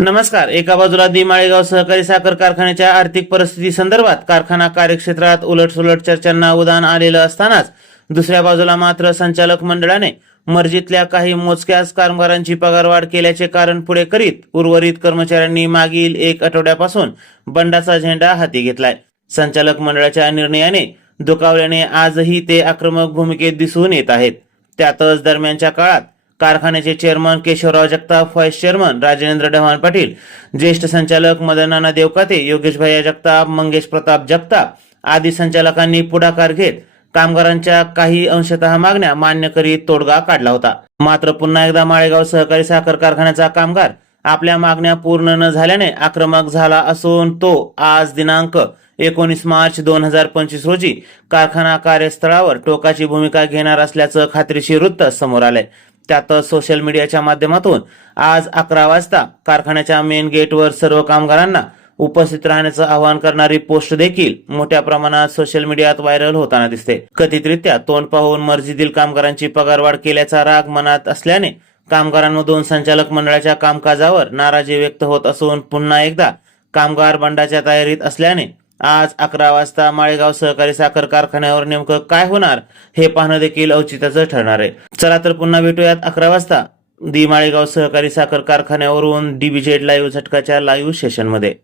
नमस्कार. एका बाजूला दिमाळेगाव सहकारी साखर कारखान्याच्या आर्थिक परिस्थिती संदर्भात कारखाना कार्यक्षेत्रात उलटसुलट चर्चांना उदाहरण आलेलं असतानाच दुसऱ्या बाजूला मात्र संचालक मंडळाने मर्जीतल्या काही मोजक्याच कामगारांची पगारवाढ केल्याचे कारण पुढे करीत उर्वरित कर्मचाऱ्यांनी मागील एक आठवड्यापासून बंडाचा झेंडा हाती घेतलाय. संचालक मंडळाच्या निर्णयाने दुखावल्याने आजही ते आक्रमक भूमिकेत दिसून येत आहेत. त्यातच दरम्यानच्या काळात कारखान्याचे chairman Keshavrao Jagtap vice chairman Rajendra Dhavan Patil ज्येष्ठ संचालक मदननाना देवकाते योगेश भैया जगताप मंगेश प्रताप जगताप आदी संचालकांनी पुढाकार घेत कामगारांच्या काही अंशतः मागण्या मान्य करीत तोडगा काढला होता. मात्र पुन्हा एकदा माळेगाव सहकारी साखर कारखान्याचा कामगार आपल्या मागण्या पूर्ण न झाल्याने आक्रमक झाला असून तो आज दिनांक एकोणीस मार्च दोन हजार पंचवीस रोजी कारखाना कार्यस्थळावर टोकाची भूमिका घेणार असल्याचं खात्रीशीर वृत्त समोर आलंय. त्यातच सोशल मीडियाच्या माध्यमातून आज अकरा वाजता कारखान्याच्या मेन गेटवर सर्व कामगारांना उपस्थित राहण्याचं आवाहन करणारी पोस्ट देखील मोठ्या प्रमाणात सोशल मीडियात व्हायरल होताना दिसते. कथितरित्या तोंड पाहून मर्जीतील कामगारांची पगारवाढ केल्याचा राग मनात असल्याने कामगारांमधून संचालक मंडळाच्या कामकाजावर नाराजी व्यक्त होत असून पुन्हा एकदा कामगार बंडाच्या तयारीत असल्याने आज अकरा वाजता माळेगाव सहकारी साखर कारखान्यावर नेमकं काय होणार हे पाहणं देखील औचित्याचं ठरणार आहे. चला तर पुन्हा भेटूयात अकरा वाजता. दी माळेगाव सहकारी साखर कारखान्यावरून डीबीजेड लाईव्ह झटकाच्या लाईव्ह सेशनमध्ये